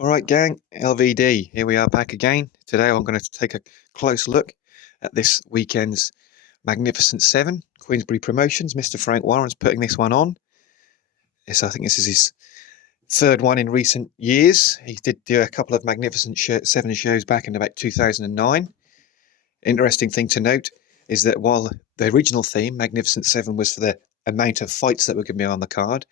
All right, gang, LVD, here we are back again. Today I'm going to take a close look at this weekend's Magnificent Seven, Queensbury Promotions. Mr. Frank Warren's putting this one on. Yes, I think this is his third one in recent years. He did do a couple of Magnificent Seven shows back in about 2009. Interesting thing to note is that while the original theme, Magnificent Seven, was for the amount of fights that were going to be on the card,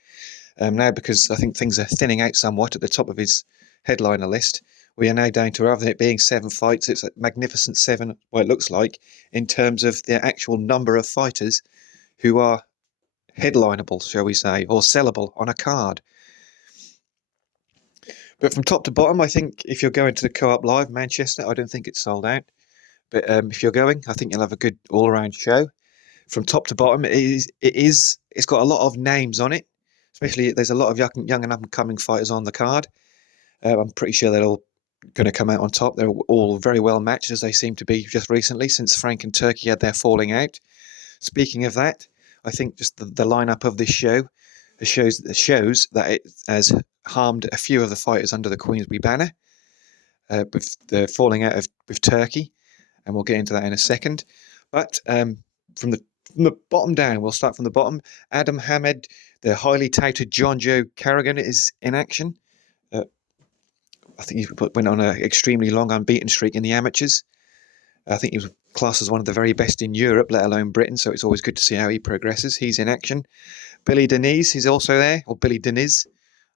now, because I think things are thinning out somewhat at the top of his headliner list, we are now down to, rather than it being 7 fights, it's a Magnificent Seven, what it looks like, in terms of the actual number of fighters who are headlinable, shall we say, or sellable on a card. But from top to bottom, I think if you're going to the Co-op Live Manchester, I don't think it's sold out. But if you're going, I think you'll have a good all-around show. From top to bottom, it's got a lot of names on it. Especially, there's a lot of young and up-and-coming fighters on the card. I'm pretty sure they're all going to come out on top. They're all very well matched, as they seem to be just recently, since Frank and Turkey had their falling out. Speaking of that, I think just the lineup of this show shows that it has harmed a few of the fighters under the Queensbury banner, with the falling out with Turkey, and we'll get into that in a second. But from the bottom down, we'll start from the bottom. Adam Hamed, the highly touted John Joe Carrigan, is in action. I think he went on an extremely long unbeaten streak in the amateurs. I think he was classed as one of the very best in Europe, let alone Britain, so it's always good to see how he progresses. He's in action. Billy Denise is also there, or Billy Deniz.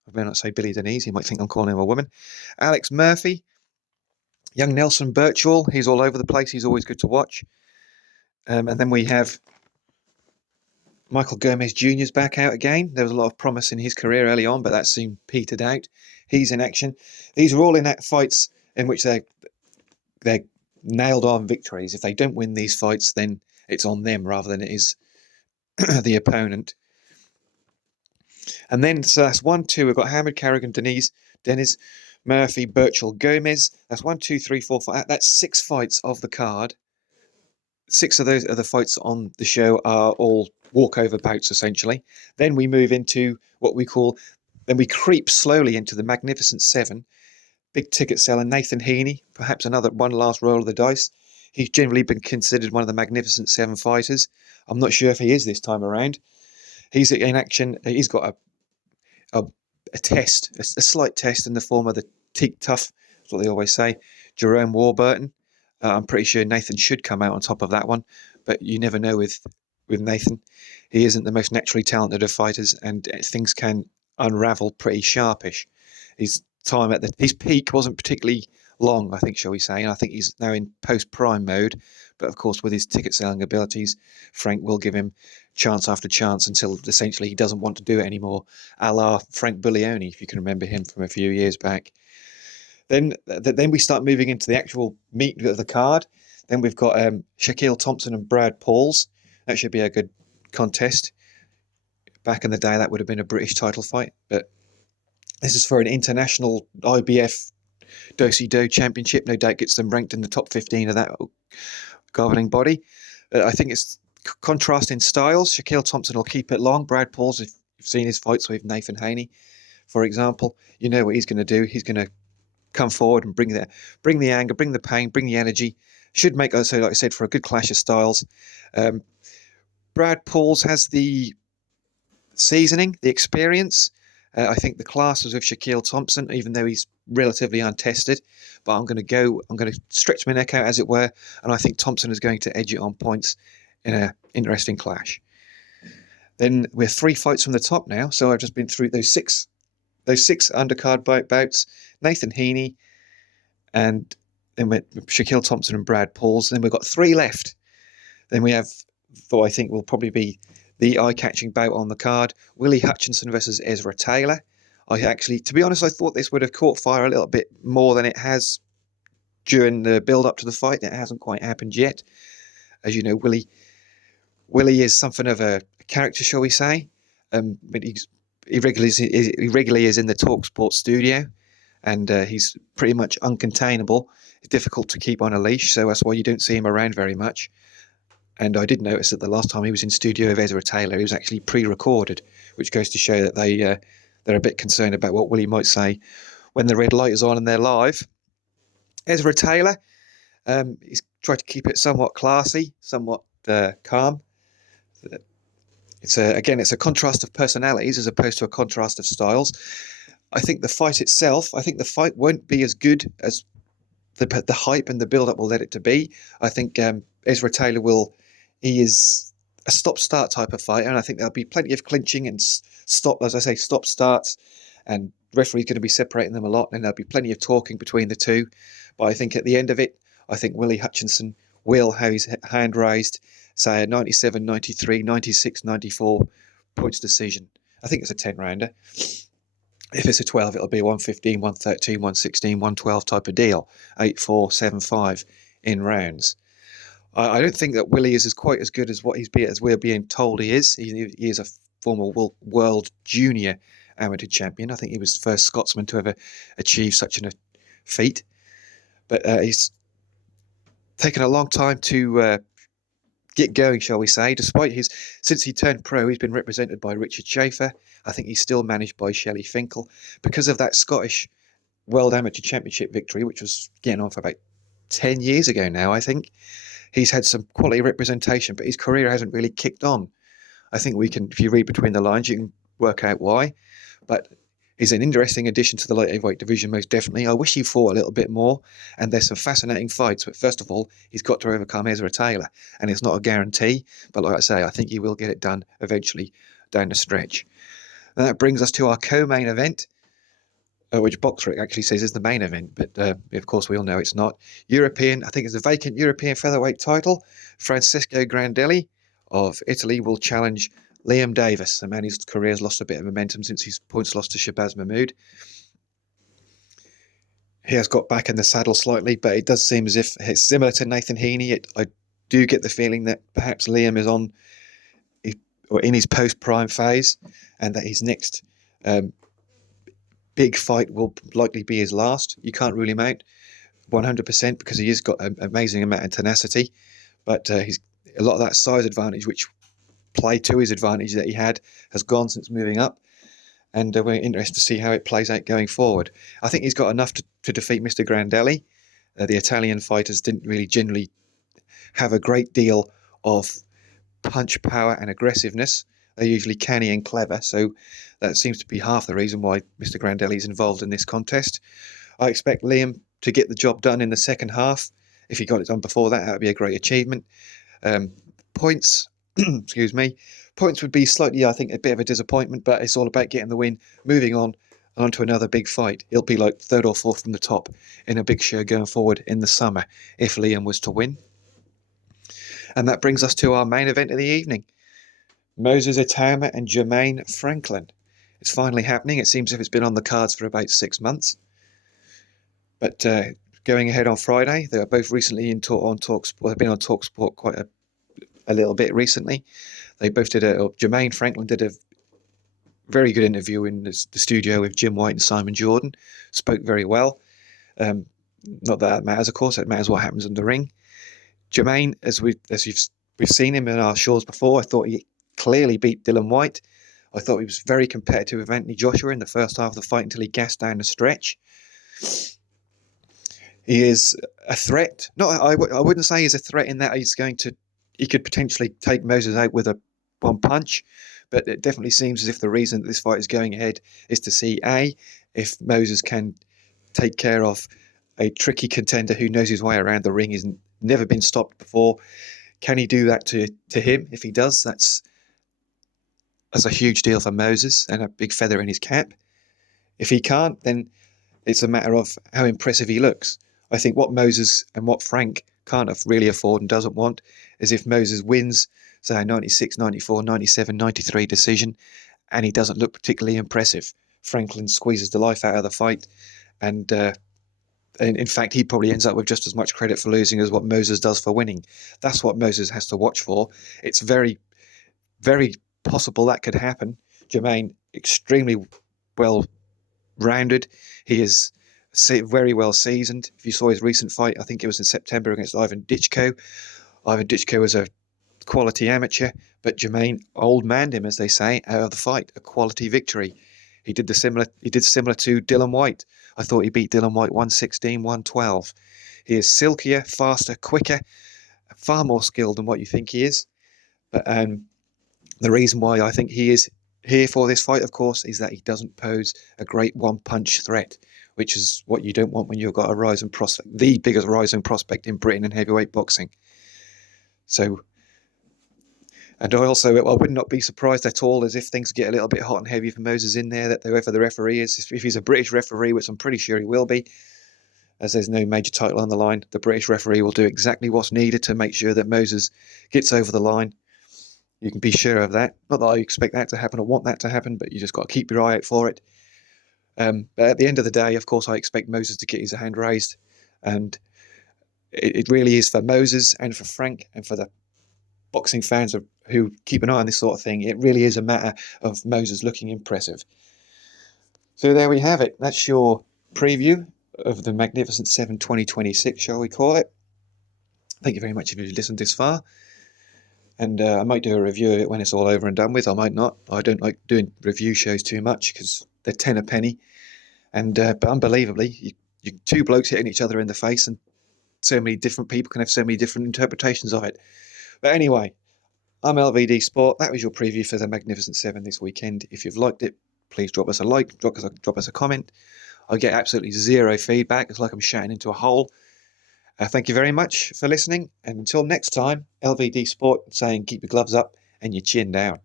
I better not say Billy Denise, he might think I'm calling him a woman. Alex Murphy, young Nelson Birchall, he's all over the place, he's always good to watch. And then we have Michael Gomez Jr.'s back out again. There was a lot of promise in his career early on, but that soon petered out. He's in action. These are all in fights in which they're nailed on victories. If they don't win these fights, then it's on them rather than it is the opponent. And then, so that's 1, 2. We've got Hamid, Carrigan, Dennis, Murphy, Birchall, Gomez. That's 1, 2, 3, 4, 5. That's 6 fights of the card. 6 of those other fights on the show are all walkover bouts, essentially. Then we move into what we call, then we creep slowly into the Magnificent Seven. Big ticket seller Nathan Heaney, perhaps another one last roll of the dice. He's generally been considered one of the Magnificent Seven fighters. I'm not sure if he is this time around. He's in action. He's got a test, a slight test in the form of the teak tough, that's what they always say, Jerome Warburton. I'm pretty sure Nathan should come out on top of that one, but you never know with Nathan. He isn't the most naturally talented of fighters, and things can unravel pretty sharpish. His time at his peak wasn't particularly long, I think, shall we say, and I think he's now in post-prime mode. But of course, with his ticket-selling abilities, Frank will give him chance after chance until essentially he doesn't want to do it anymore, a la Frank Buglioni, if you can remember him from a few years back. Then we start moving into the actual meat of the card. Then we've got Shaquille Thompson and Brad Pauls. That should be a good contest. Back in the day, that would have been a British title fight, but this is for an international IBF Do-Si-Do championship. No doubt gets them ranked in the top 15 of that governing body. I think it's contrasting styles. Shaquille Thompson will keep it long. Brad Pauls, if you've seen his fights with Nathan Haney, for example, you know what he's going to do. He's going to come forward and bring the anger, bring the pain, bring the energy. Should make, so like I said, for a good clash of styles. Brad Pauls has the seasoning, the experience. I think the class was with Shaquille Thompson, even though he's relatively untested. But I'm going to stretch my neck out, as it were, and I think Thompson is going to edge it on points in an interesting clash. Then we're 3 fights from the top now, so I've just been through those six undercard bouts. Nathan Heaney, and then Shaquille Thompson and Brad Pauls. Then we've got 3 left. Then we have what I think will probably be the eye-catching bout on the card, Willie Hutchinson versus Ezra Taylor. To be honest, I thought this would have caught fire a little bit more than it has during the build-up to the fight. It hasn't quite happened yet. As you know, Willie is something of a character, shall we say. But he regularly is in the TalkSport studio, and he's pretty much uncontainable. It's difficult to keep on a leash, so that's why you don't see him around very much. And I did notice that the last time he was in studio with Ezra Taylor, he was actually pre-recorded, which goes to show that they're a bit concerned about what Willie might say when the red light is on and they're live. Ezra Taylor, he's tried to keep it somewhat classy, somewhat calm. It's a contrast of personalities as opposed to a contrast of styles. I think the fight won't be as good as the hype and the build-up will let it to be. I think Ezra Taylor he is a stop-start type of fighter, and I think there'll be plenty of clinching and stop-starts, and referee's going to be separating them a lot, and there'll be plenty of talking between the two. But I think at the end of it, I think Willie Hutchinson will have his hand raised, say a 97, 93, 96, 94 points decision. I think it's a 10-rounder. If it's a 12, it'll be 115, 113, 116, 112 type of deal. 8-4, 7-5 in rounds. I don't think that Willie is quite as good as as we're being told he is. He is a former world junior amateur champion. I think he was the first Scotsman to ever achieve such a feat. But he's taken a long time to get going, shall we say. Since he turned pro, he's been represented by Richard Schaefer. I think he's still managed by Shelley Finkel. Because of that Scottish World Amateur Championship victory, which was getting on for about 10 years ago now, I think, he's had some quality representation, but his career hasn't really kicked on. I think if you read between the lines, you can work out why. But he's an interesting addition to the light heavyweight division, most definitely. I wish he fought a little bit more, and there's some fascinating fights. But first of all, he's got to overcome Ezra Taylor, and it's not a guarantee. But like I say, I think he will get it done eventually down the stretch. And that brings us to our co-main event, which Boxrec actually says is the main event, but of course we all know it's not. I think it's a vacant European featherweight title. Francesco Grandelli of Italy will challenge Liam Davis, a man whose career has lost a bit of momentum since his points loss to Shabazz Mahmood. He has got back in the saddle slightly, but it does seem as if it's similar to Nathan Heaney. I do get the feeling that perhaps Liam is in his post-prime phase, and that his next big fight will likely be his last. You can't rule him out 100% because he has got an amazing amount of tenacity, but he's a lot of that size advantage, which played to his advantage that he had, has gone since moving up, and we're interested to see how it plays out going forward. I think he's got enough to defeat Mr. Grandelli. The Italian fighters didn't really generally have a great deal of punch power and aggressiveness. They're usually canny and clever, so that seems to be half the reason why Mr. Grandelli is involved in this contest. I expect Liam to get the job done in the second half. If he got it done before that would be a great achievement. Points, excuse me, points would be slightly, I think, a bit of a disappointment, but it's all about getting the win, moving on to another big fight. He'll be like third or fourth from the top in a big show going forward in the summer if Liam was to win. And that brings us to our main event of the evening. Moses Itama and Jermaine Franklin. It's finally happening. It seems as if it's been on the cards for about 6 months. But going ahead on Friday, they are both recently on TalkSport. They've been on TalkSport quite a little bit recently. They both Jermaine Franklin did a very good interview in the studio with Jim White and Simon Jordan. Spoke very well. Not that matters, of course. It matters what happens in the ring. Jermaine, as we've seen him in our shows before, I thought he clearly beat Dylan White. I thought he was very competitive with Anthony Joshua in the first half of the fight until he gassed down the stretch. He is a threat. I wouldn't say he's a threat in that he could potentially take Moses out with one punch, but it definitely seems as if the reason that this fight is going ahead is to see if Moses can take care of a tricky contender who knows his way around the ring, he's never been stopped before. Can he do that to him? If he does, that's a huge deal for Moses and a big feather in his cap. If he can't, then it's a matter of how impressive he looks. I think what Moses and what Frank can't really afford and doesn't want is if Moses wins, say, a 96, 94, 97, 93 decision, and he doesn't look particularly impressive. Franklin squeezes the life out of the fight, and in fact, he probably ends up with just as much credit for losing as what Moses does for winning. That's what Moses has to watch for. It's very, very possible that could happen. Jermaine, extremely well-rounded. He is very well seasoned. If you saw his recent fight, I think it was in September against Ivan Ditchko. Ivan Ditchko was a quality amateur, but Jermaine old-manned him, as they say, out of the fight. A quality victory. He did similar to Dylan White. I thought he beat Dylan White 116, 112. He is silkier, faster, quicker, far more skilled than what you think he is. But the reason why I think he is here for this fight, of course, is that he doesn't pose a great one-punch threat, which is what you don't want when you've got a rising prospect, the biggest rising prospect in Britain in heavyweight boxing. So, and I would not be surprised at all as if things get a little bit hot and heavy for Moses in there, that whoever the referee is, if he's a British referee, which I'm pretty sure he will be, as there's no major title on the line, the British referee will do exactly what's needed to make sure that Moses gets over the line. You can be sure of that. Not that I expect that to happen or want that to happen, but you just got to keep your eye out for it. But at the end of the day, of course, I expect Moses to get his hand raised. And it really is for Moses and for Frank and for the boxing fans who keep an eye on this sort of thing. It really is a matter of Moses looking impressive. So there we have it. That's your preview of the Magnificent 7 2026, shall we call it. Thank you very much if you've listened this far. And I might do a review of it when it's all over and done with. I might not. I don't like doing review shows too much because they're 10 a penny. And but unbelievably, you two blokes hitting each other in the face, and so many different people can have so many different interpretations of it. But anyway, I'm LVD Sport. That was your preview for the Magnificent 7 this weekend. If you've liked it, please drop us a like, drop us a comment. I get absolutely zero feedback. It's like I'm shouting into a hole. Thank you very much for listening. And until next time, LVD Sport saying keep your gloves up and your chin down.